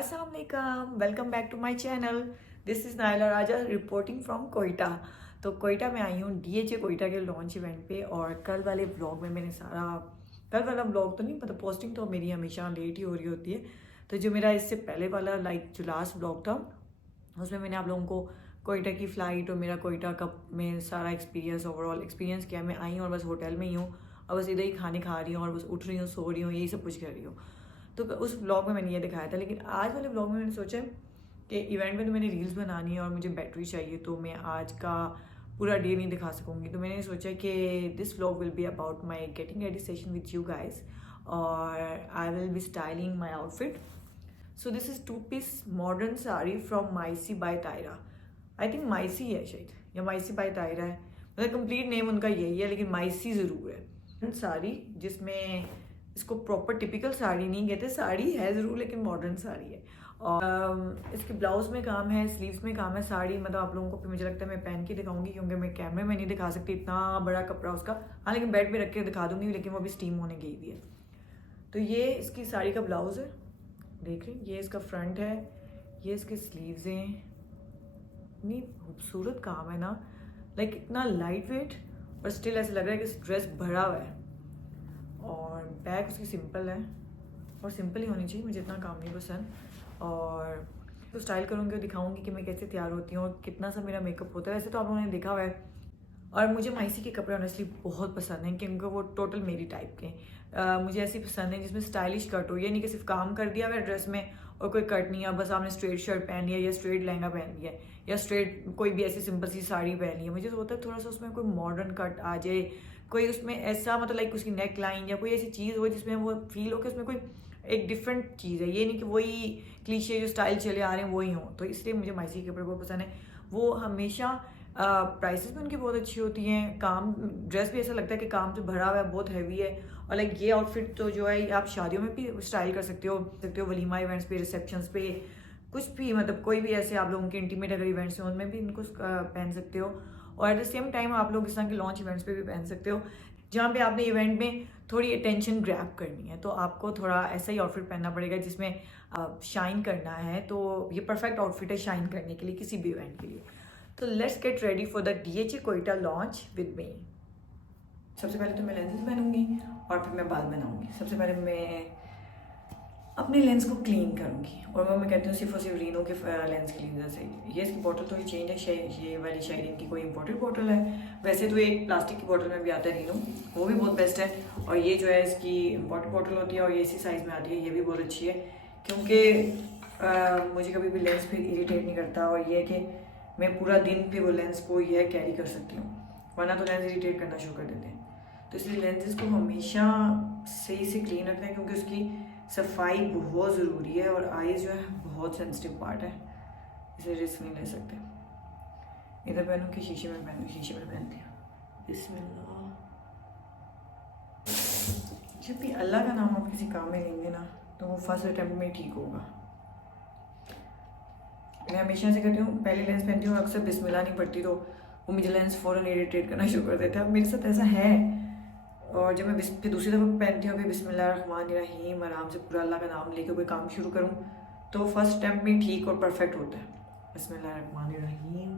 अस्सलाम वालेकुम, welcome back to my channel. This is Naila Raja reporting from Quetta. तो कोयटा में आई हूँ डीएचए कोयटा के लॉन्च इवेंट पे। और कल वाले व्लॉग में मैंने सारा, कल वाला व्लॉग तो नहीं, मतलब पोस्टिंग तो मेरी हमेशा लेट ही हो रही होती है। तो जो मेरा इससे पहले वाला जो लास्ट व्लॉग था उसमें मैंने आप लोगों को कोयटा की फ़्लाइट और मेरा कोयटा कप में सारा एक्सपीरियंस, ओवरऑल एक्सपीरियंस किया। मैं आई हूँ और बस होटल में ही हूँ और बस इधर ही खाने खा रही हूँ और बस उठ रही हूँ, सो रही हूँ, यही सब कुछ कर रही हूँ। तो उस ब्लॉग में मैंने ये दिखाया था, लेकिन आज वाले ब्लॉग में मैंने सोचा कि इवेंट में तो मैंने रील्स बनानी है और मुझे बैटरी चाहिए, तो मैं आज का पूरा डे नहीं दिखा सकूँगी। तो मैंने सोचा कि this vlog will be about my getting ready session with you guys, और I will be styling my outfit. So this is 2 piece modern sari from Maisie by Taira. I think Maisie है शायद, या माइसी बाय तायरा है, मतलब कंप्लीट नेम उनका यही है, लेकिन माइसी ज़रूर है। साड़ी जिसमें इसको प्रॉपर टिपिकल साड़ी नहीं कहते, साड़ी है ज़रूर लेकिन मॉडर्न साड़ी है। और इसके ब्लाउज में काम है, स्लीव्स में काम है। साड़ी मतलब आप लोगों को फिर मुझे लगता है मैं पहन के दिखाऊंगी, क्योंकि मैं कैमरे में नहीं दिखा सकती इतना बड़ा कपड़ा उसका। हाँ, लेकिन बेड पे रख के दिखा दूंगी, लेकिन वो अभी स्टीम होने गई हुई है। तो ये इसकी साड़ी का ब्लाउज है, देख रहे हैं। ये इसका फ्रंट है, ये इसके स्लीव्स हैं। इतनी खूबसूरत काम है ना, लाइक इतना लाइट वेट और स्टिल ऐसा लग रहा है कि ड्रेस भरा हुआ है। और बैग उसकी सिंपल है, और सिंपल ही होनी चाहिए, मुझे इतना काम नहीं पसंद। और तो स्टाइल करूँगी और दिखाऊंगी कि मैं कैसे तैयार होती हूँ और कितना सा मेरा मेकअप होता है। वैसे तो आप लोगों ने देखा हुआ है। और मुझे माइसी के कपड़े ऑनेस्टली बहुत पसंद हैं, क्योंकि वो टोटल मेरी टाइप के मुझे ऐसी पसंद है जिसमें स्टाइलिश कट हो। ये नहीं कि सिर्फ काम कर दिया हुआ ड्रेस में और कोई कट नहीं है, बस आपने स्ट्रेट शर्ट पहन लिया या स्ट्रेट लहंगा पहन लिया या स्ट्रेट कोई भी ऐसी सिंपल सी साड़ी पहन ली है। मुझे तो होता है थोड़ा सा उसमें कोई मॉडर्न कट आ जाए, कोई उसमें ऐसा मतलब लाइक उसकी नेक लाइन या कोई ऐसी चीज़ हो जिसमें वो फील हो कि उसमें कोई एक डिफरेंट चीज़ है। ये नहीं कि वही क्लीशे जो स्टाइल चले आ रहे हैं वही हों। तो इसलिए मुझे माइसी के कपड़े बहुत पसंद है। वो हमेशा प्राइसेस भी उनकी बहुत अच्छी होती हैं। काम ड्रेस भी ऐसा लगता है कि काम से भरा हुआ है, बहुत हैवी है। और लाइक ये आउटफिट तो जो है आप शादियों में भी स्टाइल कर सकते हो वलीमा इवेंट्स पे, रिसेप्शंस पे, कुछ भी, मतलब कोई भी ऐसे आप लोगों के इंटीमेट अगर इवेंट्स हैं उनमें भी इनको पहन सकते हो। और एट द सेम टाइम आप लोग इस तरह के लॉन्च इवेंट्स पे भी पहन सकते हो, जहाँ पे आपने इवेंट में थोड़ी अटेंशन ग्रैब करनी है, तो आपको थोड़ा ऐसा ही आउटफिट पहनना पड़ेगा जिसमें शाइन करना है। तो ये परफेक्ट आउटफिट है शाइन करने के लिए, किसी भी इवेंट के लिए। तो let's get ready for the DHA Quetta launch with me. सबसे पहले तो मैं लेंसेज पहनूंगी और फिर मैं बाल बनाऊंगी। सबसे पहले मैं अपने लेंस को क्लीन करूंगी, और मैं कहती हूँ सिर्फ और सिर्फ रीनो के लेंस क्लीनर से। ये इसकी बॉटल थोड़ी चेंज है, ये वाली शायद की कोई इंपॉर्टेंट बॉटल है। वैसे तो एक प्लास्टिक की बॉटल में भी आता है रीनो, वो भी बहुत बेस्ट है। और ये जो है इसकी इंपॉर्टेंट बॉटल होती है और ये इसी साइज़ में आती है, ये भी बहुत अच्छी है, क्योंकि मुझे कभी भी लेंस फिर इरीटेट नहीं करता। और ये है कि मैं पूरा दिन पे वो लेंस को ये कैरी कर सकती हूँ, वरना तो लेंस इरीटेट करना शुरू कर देते हैं। तो इसलिए लेंसेज को हमेशा सही से क्लीन रखना है, क्योंकि उसकी सफाई बहुत ज़रूरी है। और आईज जो है बहुत सेंसिटिव पार्ट है, इसे रिस्क नहीं ले सकते। इधर पहनूँ कि शीशे में पहनूँ? शीशे में पहनती हूँ। बिस्मिल्लाह। जब भी अल्लाह का नाम आप किसी काम में लेंगे ना, तो वो फर्स्ट अटैम्प्ट में ठीक होगा। मैं हमेशा से करती हूँ, पहले लेंस पहनती हूँ, अक्सर बिस्मिल्लाह नहीं पढ़ती तो वो मुझे लेंस फ़ौरन इरिटेट करना शुरू कर देता है। मेरे साथ ऐसा है। और जब मैं फिर दूसरी दफ़ा पहनती हूँ कि बिस्मिल्लाहिर्रहमानिर्रहीम, आराम से पूरा अल्लाह का नाम लेकर कोई काम शुरू करूँ, तो फर्स्ट अटैम्प्ट में ठीक और परफेक्ट होता है। बिस्मिल्लाहिर्रहमानिर्रहीम।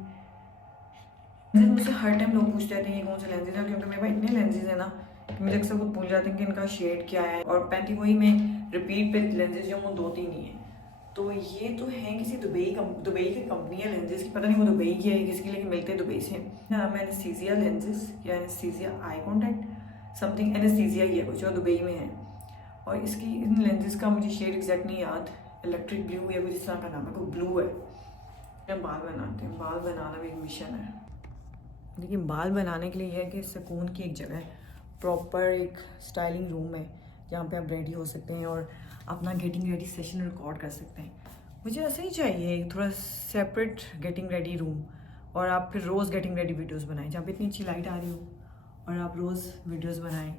मुझसे हर टाइम लोग पूछते रहते हैं ये कौन से लेंसेज हैं, क्योंकि मेरे पास इतने लेंसेज हैं ना कि मुझे अक्सर खुद भूल जाते हैं कि इनका शेड क्या है। और पहनती वही मैं रिपीट पे लेंसेज जो वो 2-3 ही हैं। तो ये तो है किसी दुबई की कंपनी है लेंसेज की, पता नहीं वो दुबई की है किसकी, लेकिन मिलते दुबई से। नाम है एनेस्थीसिया लेंसेज या anesthesia eye contact something, anesthesia ही है कुछ, और दुबई में है। और इसकी इन लेंसेज का मुझे शेड एग्जैक्ट नहीं याद, इलेक्ट्रिक ब्लू या कुछ इस तरह का नाम है, कोई ब्लू है। हम बाल बनाते हैं, बाल बनाना भी एक मिशन है। लेकिन बाल बनाने के लिए यह है कि सुकून की एक जगह है, प्रॉपर एक स्टाइलिंग रूम है जहाँ पे आप रेडी हो सकते हैं और अपना गेटिंग रेडी सेशन रिकॉर्ड कर सकते हैं। मुझे ऐसा ही चाहिए, थोड़ा सेपरेट गेटिंग रेडी रूम, और आप फिर रोज़ गेटिंग रेडी वीडियोस बनाएं जहाँ पे इतनी अच्छी लाइट आ रही हो, और आप रोज़ वीडियोस बनाएं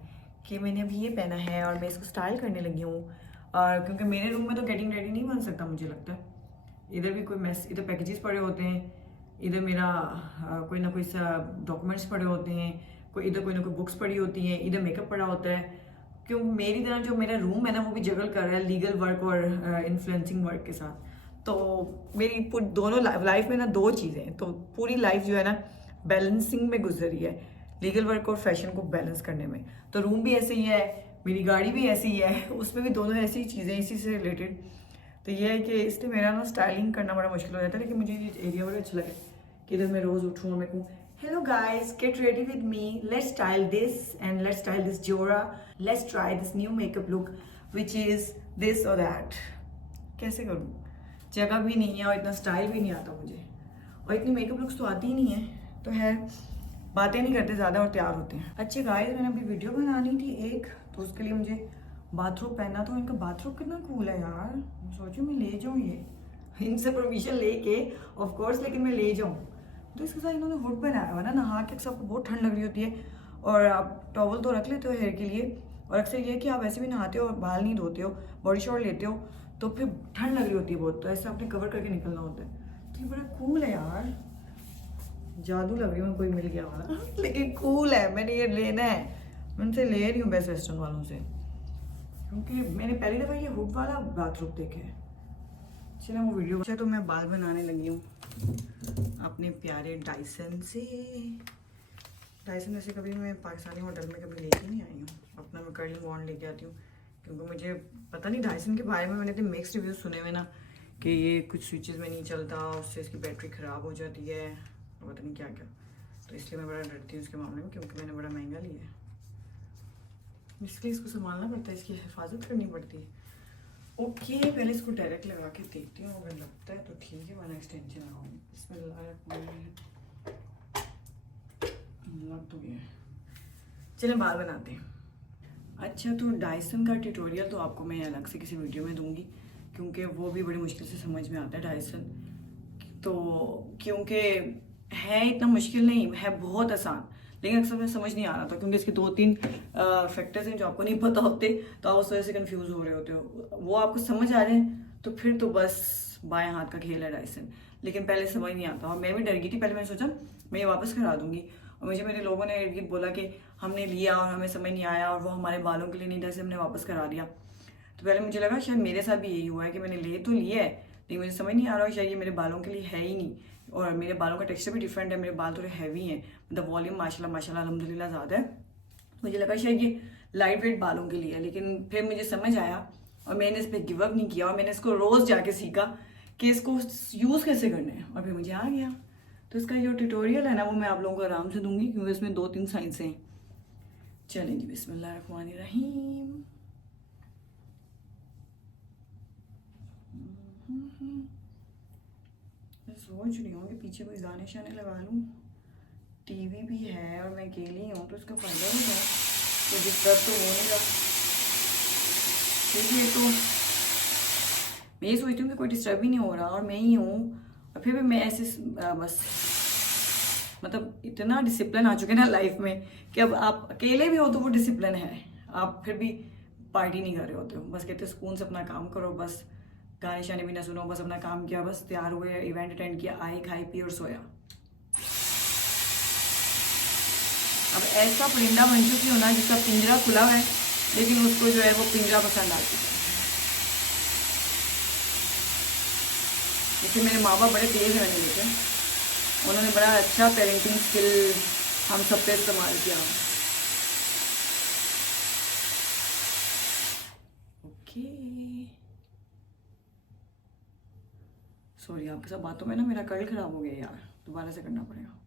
कि मैंने अभी ये पहना है और मैं इसको स्टाइल करने लगी हूँ। और क्योंकि मेरे रूम में तो गेटिंग रेडी नहीं बन सकता मुझे लगता है। इधर भी कोई मैस, इधर पैकेजेस पड़े होते हैं, इधर मेरा कोई ना कोई सा डॉक्यूमेंट्स पड़े होते हैं, कोई इधर कोई ना कोई बुक्स पड़ी होती हैं, इधर मेकअप पड़ा होता है। क्योंकि मेरी तरह जो मेरा रूम है ना वो भी जगल कर रहा है लीगल वर्क और इन्फ्लुएंसिंग वर्क के साथ। तो मेरी दोनों लाइफ में ना दो चीज़ें, तो पूरी लाइफ जो है ना बैलेंसिंग में गुजरी है, लीगल वर्क और फैशन को बैलेंस करने में। तो रूम भी ऐसे ही है, मेरी गाड़ी भी ऐसी ही है, उसमें भी दोनों ऐसी चीज़ें इसी से रिलेटेड। तो ये है कि इसलिए मेरा ना स्टाइलिंग करना बड़ा मुश्किल हो जाता है, लेकिन मुझे ये एरिया बड़ा अच्छा लगे कि इधर मैं रोज़ उठूँ और मैं कहूँ hello guys, get ready with me, let's style this and let's style this जोरा, let's try this new makeup look which is this और दैट। कैसे करूँ, जगह भी नहीं है और इतना स्टाइल भी नहीं आता मुझे, और इतनी मेकअप लुक्स तो आती ही नहीं है, तो है बातें नहीं करते ज़्यादा और तैयार होते हैं। अच्छे गाइस, मैंने अभी वीडियो बनानी थी एक, तो उसके लिए मुझे बाथरूम पहनना, तो इनका बाथरूम कितना कूल है यार, सोचो मैं ले जाऊँ ये, इनसे परमिशन लेके ऑफ कोर्स, लेकिन मैं ले जाऊँ। तो इसके साथ इन्होंने हुड बनाया हुआ ना, नहा के सबको बहुत ठंड लग रही होती है, और आप टॉवल तो रख लेते हो हेयर के लिए, और अक्सर ये है कि आप ऐसे भी नहाते हो और बाल नहीं धोते हो, बॉडी शॉट लेते हो, तो फिर ठंड लग रही होती है बहुत, तो ऐसे आपने कवर करके निकलना होता है। तो ये बड़ा कूल है यार, जादू लग रही हूँ कोई मिल गया वाला लेकिन कूल है, मैंने ये लेना है, मैं उनसे ले रही हूँ बेस्ट वेस्टर्न वालों से, क्योंकि मैंने पहली दफ़ा ये हुड वाला बाथरूम देखे है। चलो वो वीडियो। अच्छा, तो मैं बाल बनाने लगी हूँ अपने प्यारे डाइसन से। डाइसन वैसे कभी मैं पाकिस्तानी होटल में कभी लेके नहीं आई हूँ, अपना मैं कर्लिंग वॉन्ड लेके आती हूँ, क्योंकि मुझे पता नहीं डाइसन के बारे में, मैंने इतने मिक्स रिव्यूज सुने हुए ना कि ये कुछ स्विचेस में नहीं चलता, उससे इसकी बैटरी ख़राब हो जाती है, पता नहीं क्या क्या, तो इसलिए मैं बड़ा डरती हूँ इसके मामले में, क्योंकि मैंने बड़ा महंगा लिया है, इसलिए इसको संभालना पड़ता है, इसकी हिफाजत करनी पड़ती है। ओके, पहले इसको डायरेक्ट लगा के देखती हूँ, अगर लगता है तो ठीक है, वरना एक्सटेंशन लगाऊंगी। इसमें लग तो गया, चलें बाल बनाते हैं। अच्छा, तो डाइसन का ट्यूटोरियल तो आपको मैं अलग से किसी वीडियो में दूंगी, क्योंकि वो भी बड़ी मुश्किल से समझ में आता है डाइसन, तो क्योंकि है इतना मुश्किल नहीं है, बहुत आसान, लेकिन अक्सर मुझे समझ नहीं आ रहा था, क्योंकि इसके 2-3 फैक्टर्स हैं जो आपको नहीं पता होते, तो आप उस वजह से कंफ्यूज हो रहे होते हो। वो आपको समझ आ जाए तो फिर तो बस बाएं हाथ का खेल है डाइसन, लेकिन पहले समझ नहीं आता, और मैं भी डर गई थी पहले, मैंने सोचा मैं ये वापस करा दूंगी, और मुझे मेरे लोगों ने इर्द गिर्द बोला कि हमने लिया और हमें समझ नहीं आया, और वो हमारे बालों के लिए नहीं था, इसलिए हमने वापस करा दिया। तो पहले मुझे लगा शायद मेरे साथ भी यही हुआ है कि मैंने ले तो लिया है, लेकिन मुझे समझ नहीं आ रहा है शायद ये मेरे बालों के लिए है ही नहीं, और मेरे बालों का टेक्सचर भी डिफरेंट है, मेरे बाल थोड़े हैवी हैं, मतलब वॉल्यूम माशाल्लाह माशाल्लाह अल्हम्दुलिल्लाह ज़्यादा है, मुझे लगा शायद ये लाइट वेट बालों के लिए है, लेकिन फिर मुझे समझ आया और मैंने इस पर गिव अप नहीं किया, और मैंने इसको रोज़ जाके सीखा कि इसको यूज़ कैसे करना है, और फिर मुझे आ गया। तो इसका जो ट्यूटोरियल है ना वो मैं आप लोगों को आराम से दूंगी, क्योंकि इसमें 2-3 साइंस हैं। चलें जी, बिस्मिल्लाहिर्रहमानिर्रहीम। मैं सोच रही हूँ कि पीछे कोई गाने शाने लगा लूँ, टीवी भी है और मैं अकेली हूँ, तो इसका फायदा भी है कि डिस्टर्ब तो हो नहीं रहा, क्योंकि तो मैं ये सोचती हूँ कि कोई डिस्टर्ब ही नहीं हो रहा और मैं ही हूँ, और फिर भी मैं ऐसे बस मतलब इतना डिसिप्लिन आ चुके ना लाइफ में कि अब आप अकेले भी हो तो वो डिसिप्लिन है, आप फिर भी पार्टी नहीं कर रहे होते हो, बस कहते हो सुकून से अपना काम करो, बस गाने शाने भी ना सुनो, बस अपना काम किया, बस तैयार हुए, इवेंट अटेंड किया, आए खाए पी और सोया। अब ऐसा परिंदा बन चुकी हो ना जिसका पिंजरा खुला है, लेकिन उसको जो है वो पिंजरा पसंद आ चुका है। जैसे मेरे माँ बाप बड़े तेज है, मैंने देखे, उन्होंने बड़ा अच्छा पेरेंटिंग स्किल हम सब पे इस्तेमाल किया। ओके, सॉरी आपके साथ बातों में ना मेरा कर्ल खराब हो गया यार, दोबारा से करना पड़ेगा।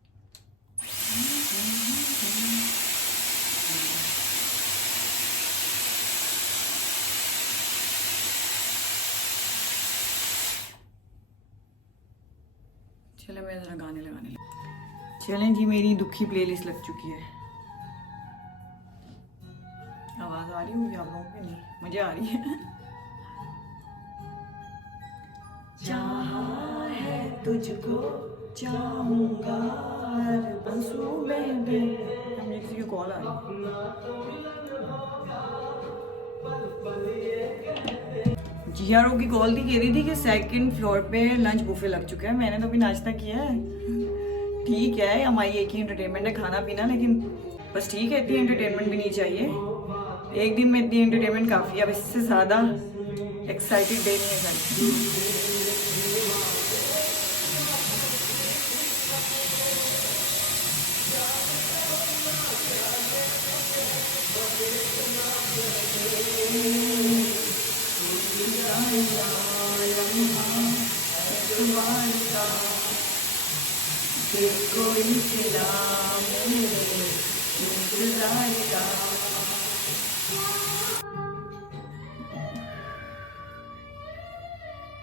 चले मैं ज़रा गाने लगाने लगी। चलें जी, मेरी दुखी प्लेलिस्ट लग चुकी है। आवाज़ आ रही होगी आप लोगों को? नहीं, मुझे आ रही है। जहाँ है तुझको चाहूँगा हर बंसू में दे। मुझे किसी की कॉल आ रही है। जियारो की कॉल थी, कह रही थी कि 2nd फ्लोर पे लंच बुफे लग चुका है। मैंने तो अभी नाश्ता किया है। ठीक है, हमारी एक ही एंटरटेनमेंट है खाना पीना, लेकिन बस ठीक है, इतनी एंटरटेनमेंट भी नहीं चाहिए। एक दिन में इतनी एंटरटेनमेंट काफ़ी है, अब इससे ज़्यादा एक्साइटेड डे नहीं है कल।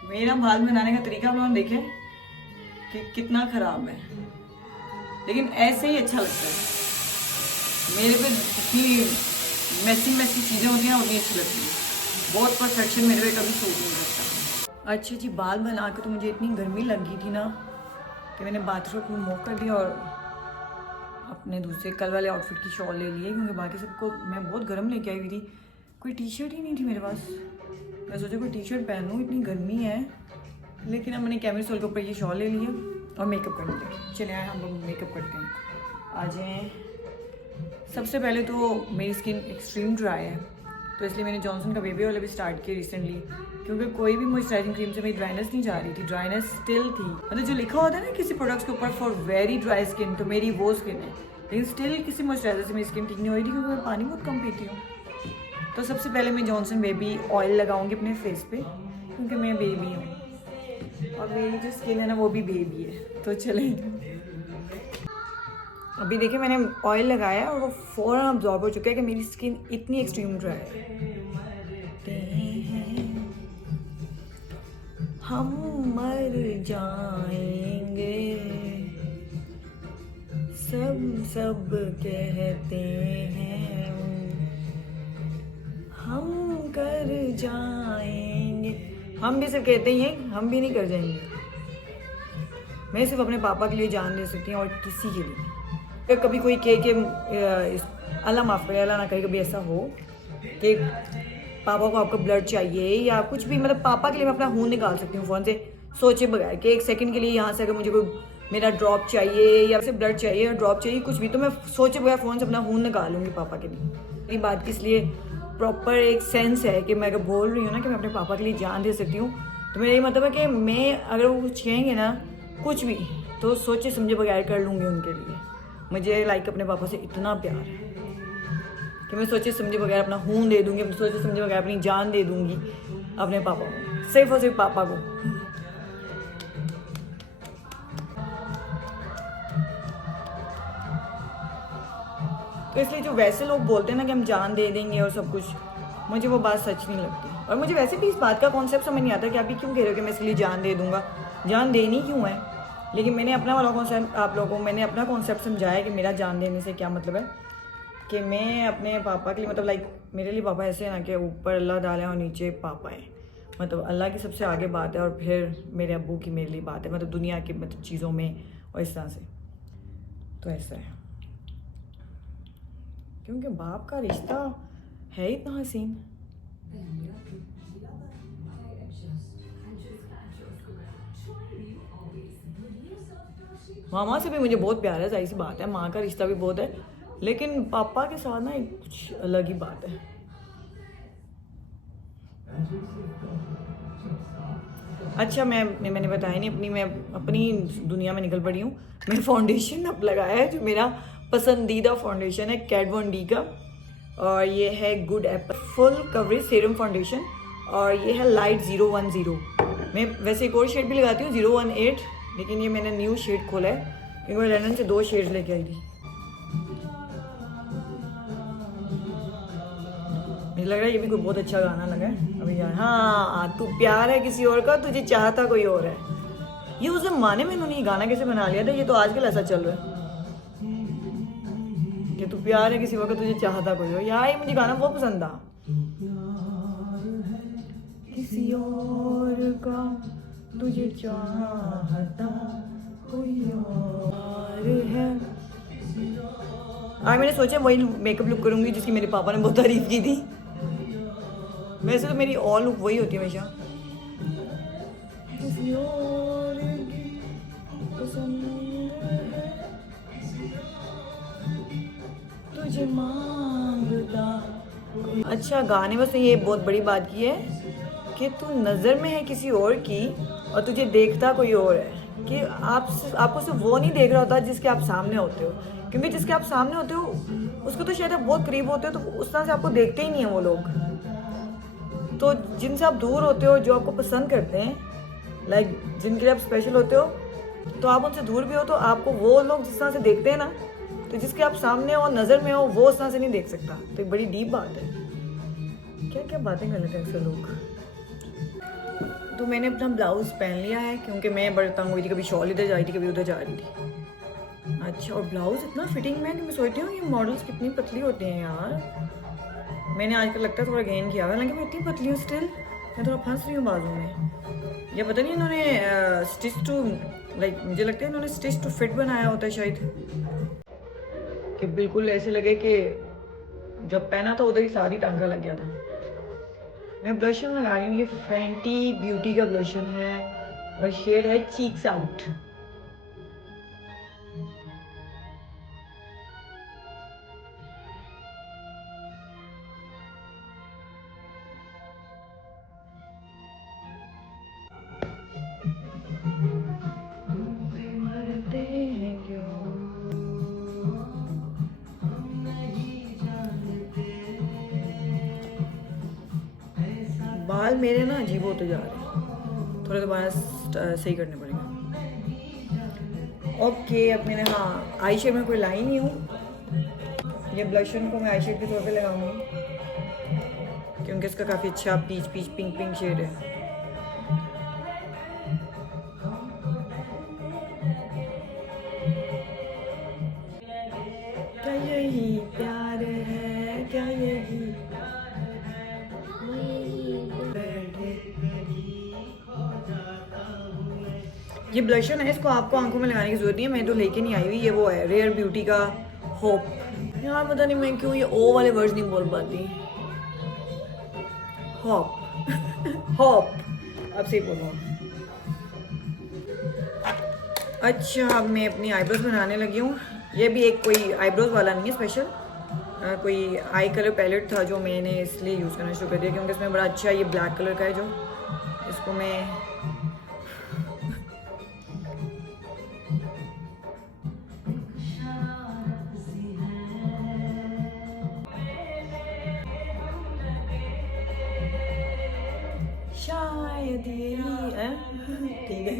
मेरा बाल बनाने का तरीका आप लोगों ने देखे कि कितना खराब है, लेकिन ऐसे ही अच्छा लगता है। मेरे पे जितनी मैसी चीज़ें होती हैं उतनी अच्छी लगती हैं। बहुत परफेक्शन मेरे पे कभी सूट नहीं करता। अच्छा जी, बाल बना के तो मुझे इतनी गर्मी लग गई थी ना कि मैंने बाथरूम में मूव कर दिया और अपने दूसरे कल वाले आउटफिट की शॉल ले ली है, क्योंकि बाकी सबको मैं बहुत गर्म लेके आई हुई थी। कोई टी शर्ट ही नहीं थी मेरे पास। मैं सोचा कोई टी शर्ट पहन लूँ, इतनी गर्मी है, लेकिन अब मैंने कैमरे के ऊपर ये शॉल ले लिया और मेकअप कर लिया। चले आए, हम लोग मेकअप करते हैं। आ जाएँ। सबसे पहले तो मेरी स्किन एक्सट्रीम ड्राई है, तो इसलिए मैंने जॉनसन का बेबी वाला भी स्टार्ट किया रिसेंटली, क्योंकि कोई भी मॉइस्चराइजिंग क्रीम से मेरी ड्राइनेस नहीं जा रही थी। ड्राइनेस स्टिल थी, मतलब जो लिखा होता है ना किसी प्रोडक्ट्स के ऊपर फॉर वेरी ड्राई स्किन, तो मेरी वो स्किन है, लेकिन स्टिल किसी मॉइस्चराइजर से मेरी स्किन ठीक नहीं हो रही थी, क्योंकि मैं पानी बहुत कम पीती हूँ। तो सबसे पहले मैं जॉनसन बेबी ऑयल लगाऊंगी अपने फेस पे, क्योंकि मैं बेबी हूँ और मेरी जो स्किन है ना वो भी बेबी है। तो चले, अभी देखिए मैंने ऑयल लगाया और वो फ़ौरन अब्जॉर्ब हो चुका है कि मेरी स्किन इतनी एक्सट्रीम ड्राई है। हम मर जाएंगे, सब कहते हैं, हम कर जाएंगे। हम भी सिर्फ कहते ही हैं, हम भी नहीं कर जाएंगे। मैं सिर्फ अपने पापा के लिए जान दे सकती हूँ और किसी के लिए। कभी कोई कहे कि अल्लाह माफ़ करे, अल्लाह ना करे कभी ऐसा हो कि पापा को आपका ब्लड चाहिए या कुछ भी, मतलब पापा के लिए मैं अपना खून निकाल सकती हूँ फ़ोन से सोचे बगैर कि एक सेकंड के लिए यहाँ से अगर मुझे कोई मेरा ड्रॉप चाहिए या फिर ब्लड चाहिए या ड्रॉप चाहिए कुछ भी, तो मैं सोचे बगैर फ़ोन से अपना खून निकालूंगी पापा के लिए। ये बात की इसलिए प्रॉपर एक सेंस है कि मैं अगर बोल रही हूँ ना कि मैं अपने पापा के लिए जान दे सकती हूँ, तो मेरा ये मतलब है कि मैं अगर वो कुछ कहेंगे ना कुछ भी, तो सोचे समझे बगैर कर लूँगी उनके लिए। मुझे लाइक अपने पापा से इतना प्यार है कि मैं सोचे समझे बगैर अपना खून दे दूँगी, अपने सोचे समझे बगैर अपनी जान दे दूँगी अपने पापा को, सिर्फ और सिर्फ पापा को। तो इसलिए जो वैसे लोग बोलते हैं ना कि हम जान दे देंगे और सब कुछ, मुझे वो बात सच नहीं लगती। और मुझे वैसे भी इस बात का कॉन्सेप्ट समझ नहीं आता कि आप भी क्यों कह रहे हो कि मैं इसके लिए जान दे दूँगा, जान देनी क्यों है। लेकिन मैंने अपना वाला कॉन्सेप्ट आप लोगों को मैंने अपना कॉन्सेप्ट समझाया कि मेरा जान देने से क्या मतलब है, कि मैं अपने पापा के लिए, मतलब लाइक मेरे लिए पापा ऐसे है ना कि ऊपर अल्लाह ताला है और नीचे पापा है, मतलब अल्लाह की सबसे आगे बात है और फिर मेरे अब्बू की मेरे लिए बात है, मतलब दुनिया की मतलब चीज़ों में और इस तरह से। तो ऐसा है, क्योंकि बाप का रिश्ता है इतना हसीन। मामा से भी मुझे बहुत प्यार है, जाहिर सी बात है, माँ का रिश्ता भी बहुत है, लेकिन पापा के साथ ना एक कुछ अलग ही बात है। अच्छा मैंने बताया नहीं, मैं अपनी दुनिया में निकल पड़ी हूँ। मैं फाउंडेशन अब लगाया है, जो मेरा पसंदीदा फाउंडेशन है कैट वन डी का, और ये है good Apple full coverage serum foundation, और ये है लाइट 010। मैं वैसे एक और शेड भी लगाती हूँ 018, लेकिन ये मैंने न्यू शेड खोला है क्योंकि मैं लंदन से 2 शेड्स लेके आई थी। मुझे लग रहा है ये भी कोई बहुत अच्छा गाना लगा है अभी यार। हाँ, तू प्यार है किसी और का, तुझे चाहता कोई और है। ये उस जमाने में इन्होंने ये गाना कैसे बना लिया था, ये तो आजकल ऐसा चल रहा है कि तू प्यार है किसी और का, तुझे चाहता कोई और। यार ये मुझे गाना बहुत पसंद था। किसी और का तुझे चाहता कोई और है। आज मैंने सोचा वही मेकअप लुक करूंगी जिसकी मेरे पापा ने बहुत तारीफ की थी। वैसे तो मेरी ऑल लुक वही होती है हमेशा। तुझे मांगता अच्छा, गाने में उसने ये बहुत बड़ी बात की है कि तू नज़र में है किसी और की और तुझे देखता कोई और है, कि आपको सिर्फ वो नहीं देख रहा होता जिसके आप सामने होते हो, क्योंकि जिसके आप सामने होते हो उसको तो शायद आप बहुत करीब होते हो तो उस तरह से आपको देखते ही नहीं है वो लोग। तो जिनसे आप दूर होते हो, जो आपको पसंद करते हैं, लाइक जिनके लिए आप स्पेशल होते हो, तो आप उनसे दूर भी हो तो आपको वो लोग जिस तरह से देखते हैं ना, तो जिसके आप सामने हो नज़र में हो वो उस तरह से नहीं देख सकता। तो एक बड़ी डीप बात है। क्या क्या बातें कर लेते हैं अक्सर लोग। तो मैंने अपना ब्लाउज़ पहन लिया है क्योंकि मैं बड़ी तंग हुई थी, कभी शॉल इधर जा रही थी कभी उधर जा रही थी। अच्छा, और ब्लाउज़ इतना फिटिंग में है कि मैं सोचती हूँ ये मॉडल्स कितनी पतली होती हैं यार। मैंने आजकल लगता है थोड़ा गेन किया हुआ है, हालांकि मैं इतनी पतली हूँ स्टिल, मैं थोड़ा फंस रही हूँ बाजू में। या पता नहीं इन्होंने स्टिच टू, लाइक मुझे लगता है इन्होंने स्टिच टू फिट बनाया होता है शायद, कि बिल्कुल ऐसे लगे कि जब पहना था उधर ही सारी टांगा लग गया था। मैं ब्लशर लगा रही हूँ, ये फैंटी ब्यूटी का ब्लशर है और शेड है चीक्स आउट। बाल मेरे ना अजीब होते जा रहे हैं, थोड़ा दोबारा सही करने पड़ेंगे। ओके, अब मैंने, हाँ, आई शेड में कोई लाई नहीं हूँ। ये ब्लशन को मैं आई शेड के तौर पे लगाऊंगी क्योंकि इसका काफ़ी अच्छा peach peach pink pink shade है। क्या यही प्यार है, क्या यही ये ब्लशन है, इसको आपको आंखों में लगाने की जरूरत नहीं है, मैं तो लेके नहीं आई हुई। ये वो है रेयर ब्यूटी का होप। यार पता नहीं मैं क्यों ये ओ वाले वर्ड्स नहीं बोल पाती। होप होप, अब सही बोलो। अच्छा, अब मैं अपनी आईब्रोज बनाने लगी हूँ। ये भी एक कोई आईब्रोज वाला नहीं है स्पेशल, कोई आई कलर पैलेट था जो मैंने इसलिए यूज़ करना शुरू कर दिया क्योंकि इसमें बड़ा अच्छा ये ब्लैक कलर का है, जो इसको मैं शायद यही है। ठीक है,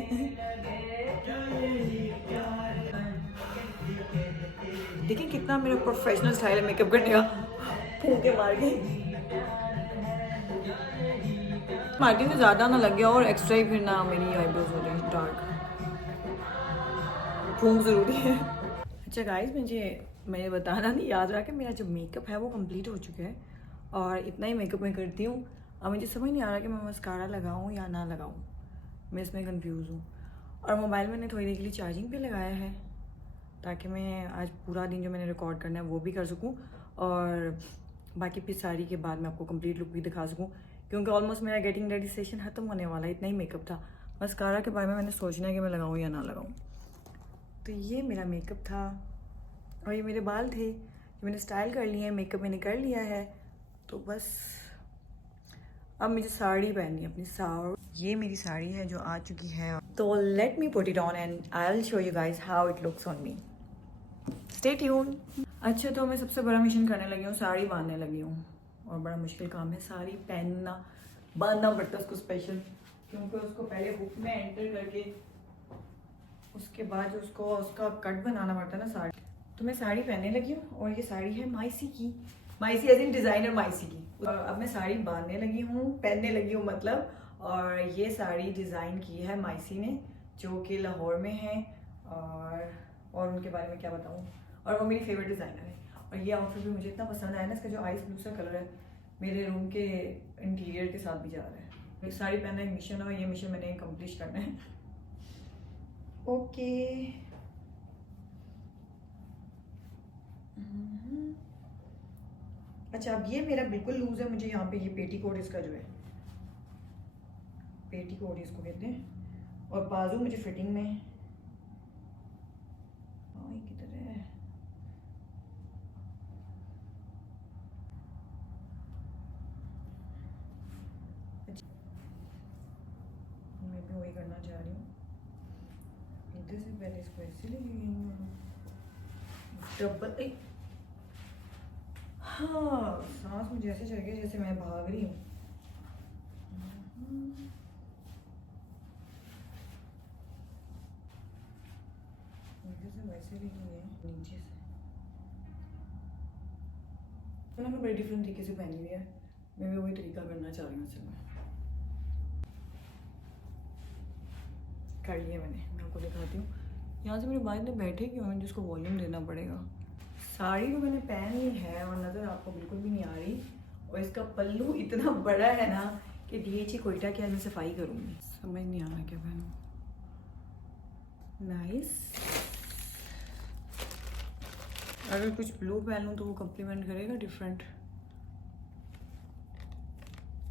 देखिए कितना मेरा प्रोफेशनल स्टाइल है मेकअप करने का, फूंके मार के मार्टिन से ज़्यादा ना लग गया और एक्स्ट्रा ही फिर ना मेरी आईब्रोज हो रही डार्क। फूंक ज़रूरी है। अच्छा गाइस, मैंने बताना नहीं याद रहा कि मेरा जो मेकअप है वो कंप्लीट हो चुका है और इतना ही मेकअप मैं करती हूँ। अब मुझे समझ नहीं आ रहा कि मैं मस्कारा लगाऊँ या ना लगाऊँ, मैं इसमें कंफ्यूज हूँ। और मोबाइल मैंने थोड़ी देर के लिए चार्जिंग पे लगाया है ताकि मैं आज पूरा दिन जो मैंने रिकॉर्ड करना है वो भी कर सकूँ और बाकी फिर सारी के बाद मैं आपको कंप्लीट लुक भी दिखा सकूँ, क्योंकि ऑलमोस्ट मेरा गेटिंग रेडी सेशन ख़त्म होने वाला है। इतना ही मेकअप था। मस्कारा के बारे में मैंने सोचना है कि मैं लगाऊँ या ना लगाऊँ। तो ये मेरा मेकअप था और ये मेरे बाल थे, मैंने स्टाइल कर लिया है, मेकअप मैंने कर लिया है। तो बस अब मुझे साड़ी पहननी है अपनी साड़ी। ये मेरी साड़ी है जो आ चुकी है, तो let me put it on and I will show you guys how it looks on me. Stay tune. अच्छा, तो मैं सबसे बड़ा मिशन करने लगी हूँ, साड़ी बांधने लगी हूँ और बड़ा मुश्किल काम है साड़ी पहनना, बांधना पड़ता है उसको स्पेशल, क्योंकि उसको पहले हुक में एंटर करके उसके बाद उसको उसका कट बनाना पड़ता है ना साड़ी। तो मैं साड़ी पहनने लगी हूँ और ये साड़ी है माइसी की, माइसी एज इन डिज़ाइनर माइसी की। अब मैं साड़ी बांधने लगी हूँ, पहनने लगी हूँ मतलब। और ये साड़ी डिज़ाइन की है माइसी ने, जो कि लाहौर में है। और उनके बारे में क्या बताऊँ, और वो मेरी फेवरेट डिज़ाइनर है। और ये आउटफिट भी मुझे इतना पसंद आया ना, इसका जो आइस ब्लू सा कलर है मेरे रूम के इंटीरियर के साथ भी जा रहा है। ये साड़ी पहनना एक मिशन है और ये मिशन मैंने कंप्लीट करना है। ओके। अच्छा, अब ये मेरा बिल्कुल लूज है, मुझे यहाँ पे ये पेटी कोट इसका जो है, पेटी कोट इसको कहते हैं। और बाजू मुझे फिटिंग में है, किधर है, चलते से पहले इसको ऐसे लेके गई हूँ डबल। हाँ, सांस मुझे ऐसे चढ़ गया जैसे मैं भाग रही हूँ। वैसे लेके गए नीचे से, मैंने बड़े डिफरेंट तरीके से पहनी हुई है। मैं भी वही तरीका करना चाह रही हूँ। उससे मैं कर लिया मैंने, मैं आपको दिखाती हूँ। यहाँ से मेरे भाई ने बैठे क्यों हैं जिसको वॉल्यूम देना पड़ेगा। साड़ी तो मैंने पहन ली है और नज़र आपको बिल्कुल भी नहीं आ रही। और इसका पल्लू इतना बड़ा है ना कि DHA कोयटा की आज मैं सफाई करूँगी। समझ नहीं आ रहा क्या पहनूँ। नाइस। अगर कुछ ब्लू पहन लूँ तो वो कम्प्लीमेंट करेगा डिफरेंट।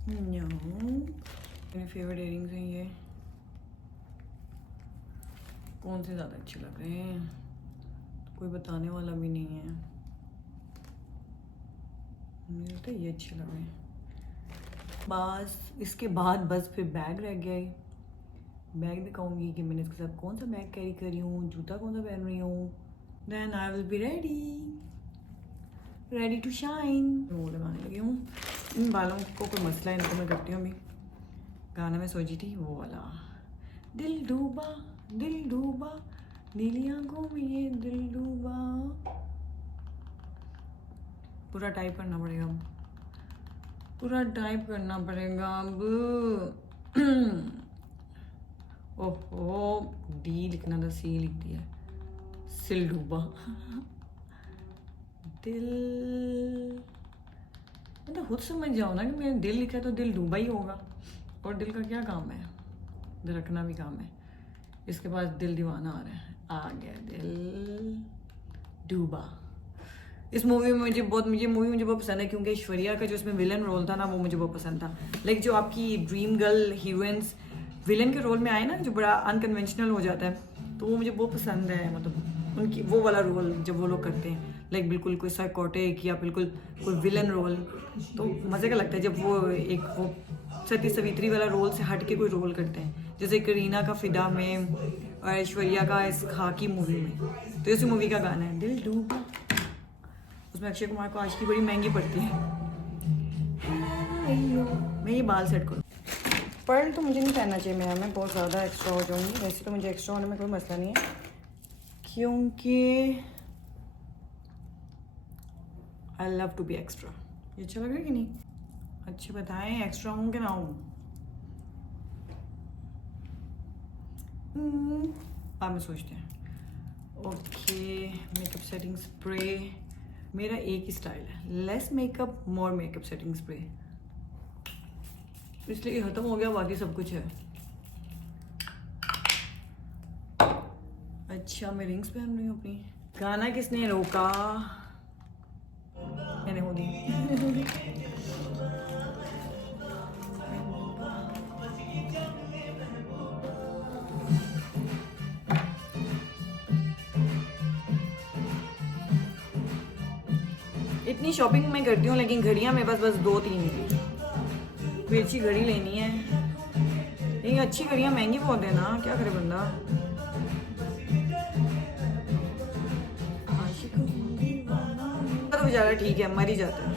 मेरे फेवरेट इयरिंग्स हैं ये। कौन से ज़्यादा अच्छे लग रहे हैं तो कोई बताने वाला भी नहीं है। मुझे तो ये अच्छे लग रहे हैं। बस इसके बाद बस फिर बैग रह गया है। बैग दिखाऊंगी कि मैंने इसके साथ कौन सा बैग कैरी कर रही हूँ, जूता कौन सा पहन रही हूँ। Then I will be ready to shine। वो लगाने लगी हूँ। इन बालों को कोई मसला है, इनको मैं करती हूँ अभी। गाना में सोची थी वो वाला, दिल डूबा नीली आंखों में ये दिल डूबा। पूरा टाइप करना पड़ेगा अब, पूरा टाइप करना पड़ेगा अब। ओहो, डी लिखना था, सी लिख दिया। सिल डूबा। दिल, मतलब खुद समझ जाओ ना कि मैंने दिल लिखा है तो दिल डूबा ही होगा। और दिल का क्या काम है, दिल रखना भी काम है। इसके बाद दिल दीवाना आ रहा है, आ गया दिल डूबा। इस मूवी में मुझे बहुत पसंद है क्योंकि ऐश्वर्या का जो इसमें विलन रोल था ना वो मुझे बहुत पसंद था। लाइक जो आपकी ड्रीम गर्ल हीरोइंस विलन के रोल में आए ना, जो बड़ा अनकन्वेंशनल हो जाता है, तो वो मुझे बहुत पसंद है। मतलब उनकी वो वाला रोल जब वो लोग करते हैं, लाइक बिल्कुल कोई साइकोटिक या बिल्कुल कोई विलन रोल, तो मज़े का लगता है जब वो एक वो सती सावित्री वाला रोल से हट के कोई रोल करते हैं। जैसे करीना का फिदा में और ऐश्वर्या का इस खाकी मूवी में। तो इसी मूवी का गाना है दिल डूबा। उसमें अक्षय कुमार को आज की बड़ी महंगी पड़ती है। मैं ये बाल सेट करूँ। पर्ल तो मुझे नहीं पहनना चाहिए, मैं बहुत ज़्यादा एक्स्ट्रा हो जाऊँगी। वैसे तो मुझे एक्स्ट्रा होने में कोई मसला नहीं है क्योंकि I love to be extra. ये अच्छा लग रहा है कि नहीं? अच्छे बताएं, एक्स्ट्रा हूँ कि ना हूँ। बाद में सोचते हैं। ओके, मेकअप सेटिंग स्प्रे मेरा एक ही स्टाइल है, लेस मेकअप मोर मेकअप सेटिंग स्प्रे, इसलिए ख़त्म हो गया, बाकी सब कुछ है। अच्छा, मैं रिंग्स पहन रही हूँ अपनी। गाना किसने रोका? मैंने हो दी। इतनी शॉपिंग मैं करती हूँ लेकिन घड़ियाँ मेरे पास बस 2-3 थी। कोई अच्छी घड़ी लेनी है, लेकिन अच्छी घड़ियाँ महंगी बहुत है ना, क्या करे बंदा। तो बेचारा ठीक है, मर ही जाता है।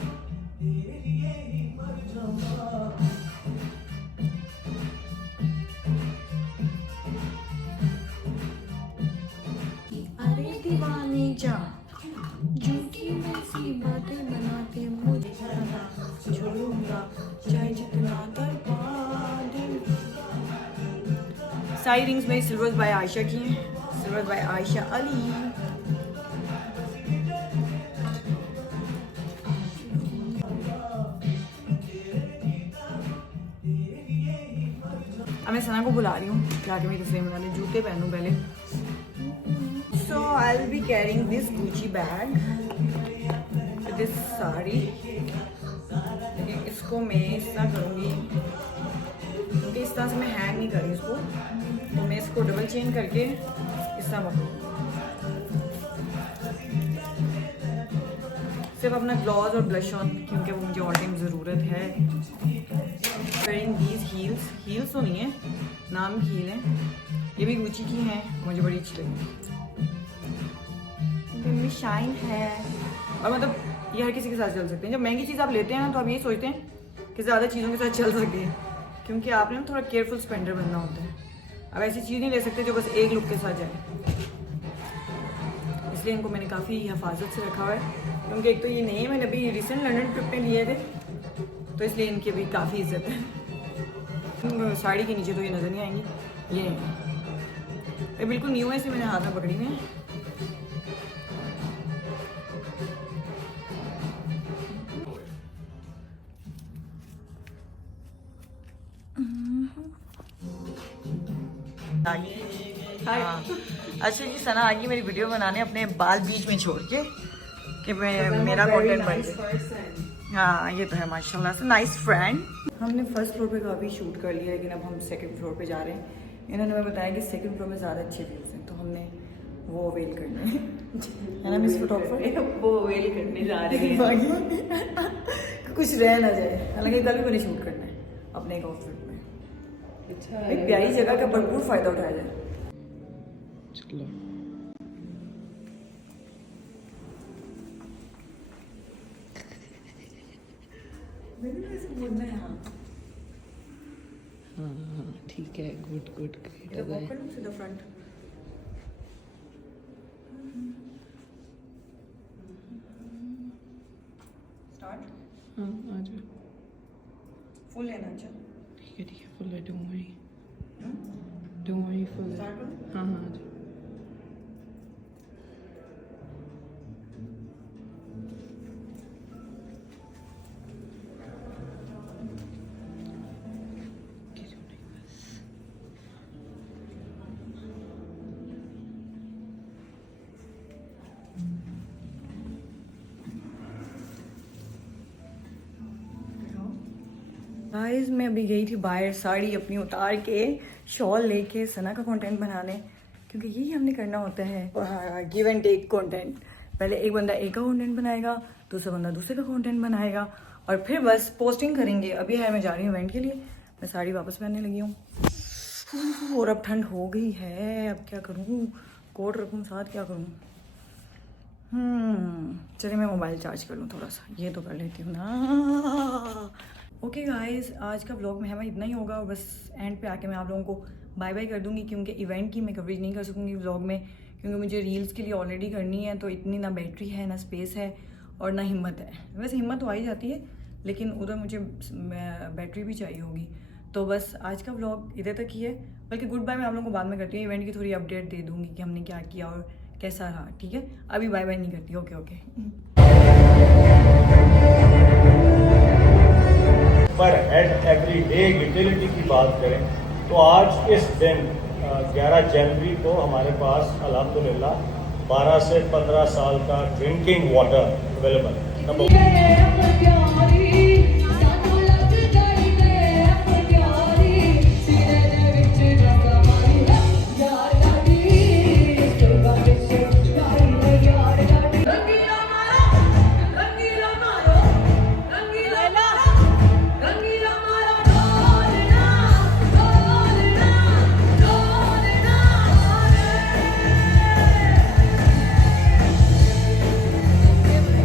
अरे दीवानी जा, झूठी ऐसी बातें बनाते मुझे छोड़ूंगा चाहे जितना तड़पा दे। सारी रिंग्स में सिल्वर्स बाय आयशा की हैं, सिल्वर्स बाय आयशा अली। अब मैं सना को बुला रही हूँ कि आके मेरी तस्वीर बना दे। जूते पहनूँ पहले। So I will be carrying this Gucci bag, this sari. लेकिन इसको मैं इस तरह करूँगी क्योंकि इस तरह से मैं हैंग नहीं करी इसको, तो मैं इसको डबल चेन करके इस तरह पकड़ूँ। सिर्फ अपना ग्लॉस और ब्लश ऑन, क्योंकि वो मुझे और टाइम ज़रूरत है। वेयरिंग दीज हील्स, हील्स तो नहीं है, नाम की हील है। ये भी गुची की हैं, मुझे बड़ी अच्छी लगी। इनमें शाइन है और मतलब ये हर किसी के साथ चल सकते हैं। जब महंगी चीज़ आप लेते हैं ना तो आप यही सोचते हैं कि ज़्यादा चीज़ों के साथ चल सके, क्योंकि आपने थोड़ा केयरफुल स्पेंडर बनना होता है। अब ऐसी चीज़ नहीं ले सकते जो बस एक लुक के साथ जाए, इसलिए इनको मैंने काफ़ी हिफाजत से रखा हुआ है। क्योंकि एक तो ये नहीं है, मैंने अभी रिसेंट लंदन ट्रिप पे लिए थे तो इसलिए इनकी भी काफ़ी इज्जत है। साड़ी के नीचे तो ये नज़र नहीं आएंगी, ये बिल्कुल न्यू है, इसे मैंने हाथ में पकड़ी हुई है। हाँ। अच्छा जी, सना आ गई मेरी वीडियो बनाने अपने बाल बीच में छोड़ के कि मैं मेरा कंटेंट बन जाए। हाँ ये तो है माशाल्लाह से नाइस फ्रेंड। हमने फर्स्ट फ्लोर पे काफ़ी शूट कर लिया, लेकिन अब हम सेकंड फ्लोर पे जा रहे हैं। इन्होंने हमें बताया कि सेकंड फ्लोर में ज़्यादा अच्छे व्यूज़ हैं, तो हमने वो अवेल करने है ना मिस फोटोग्राफर, वो अवेल करने जा रहे हैं। कुछ रह ना जाए, हालांकि कल भी मैंने शूट करना है अपने एक आउटफिट में। अच्छा, एक प्यारी जगह का भरपूर फ़ायदा उठाया जाए। चलो हाँ ठीक है, गुड गुड फ्रंट। स्टार्ट। हाँ आ जाओ, फुल लेना। अच्छा ठीक है फुल है, डोंट वरी फुल है। हाँ हाँ आ जाओ। गाइस मैं अभी गई थी बाहर साड़ी अपनी उतार के, शॉल लेके सना का कंटेंट बनाने, क्योंकि यही हमने करना होता है, गिव एंड टेक कंटेंट। पहले एक बंदा एक का कंटेंट बनाएगा, दूसरा बंदा दूसरे का कंटेंट बनाएगा और फिर बस पोस्टिंग करेंगे। अभी है मैं जा रही हूँ इवेंट के लिए, मैं साड़ी वापस पहनने लगी हूँ और अब ठंड हो गई है, अब क्या करूँ, कोट रखूँ साथ, क्या करूँ। चलिए मैं मोबाइल चार्ज कर लूँ थोड़ा सा, ये तो कर लेती हूँ ना। ओके गाइस, आज का व्लॉग में हमें इतना ही होगा और बस एंड पे आके मैं आप लोगों को बाय बाय कर दूंगी, क्योंकि इवेंट की मैं कवरेज नहीं कर सकूंगी व्लॉग में, क्योंकि मुझे रील्स के लिए ऑलरेडी करनी है, तो इतनी ना बैटरी है ना स्पेस है और ना हिम्मत है। वैसे हिम्मत तो आ ही जाती है, लेकिन उधर मुझे बैटरी भी चाहिए होगी। तो बस आज का व्लॉग इधर तक ही है, बल्कि गुड बाय मैं आप लोगों को बाद में करती हूँ, इवेंट की थोड़ी अपडेट दे दूँगी कि हमने क्या किया और कैसा रहा। ठीक है, अभी बाय बाय नहीं करती। Okay okay. पर एट एवरी डे यूटिलिटी की बात करें तो आज इस दिन 11 जनवरी को हमारे पास अल्हम्दुलिल्लाह 12 से 15 साल का ड्रिंकिंग वाटर अवेलेबल है।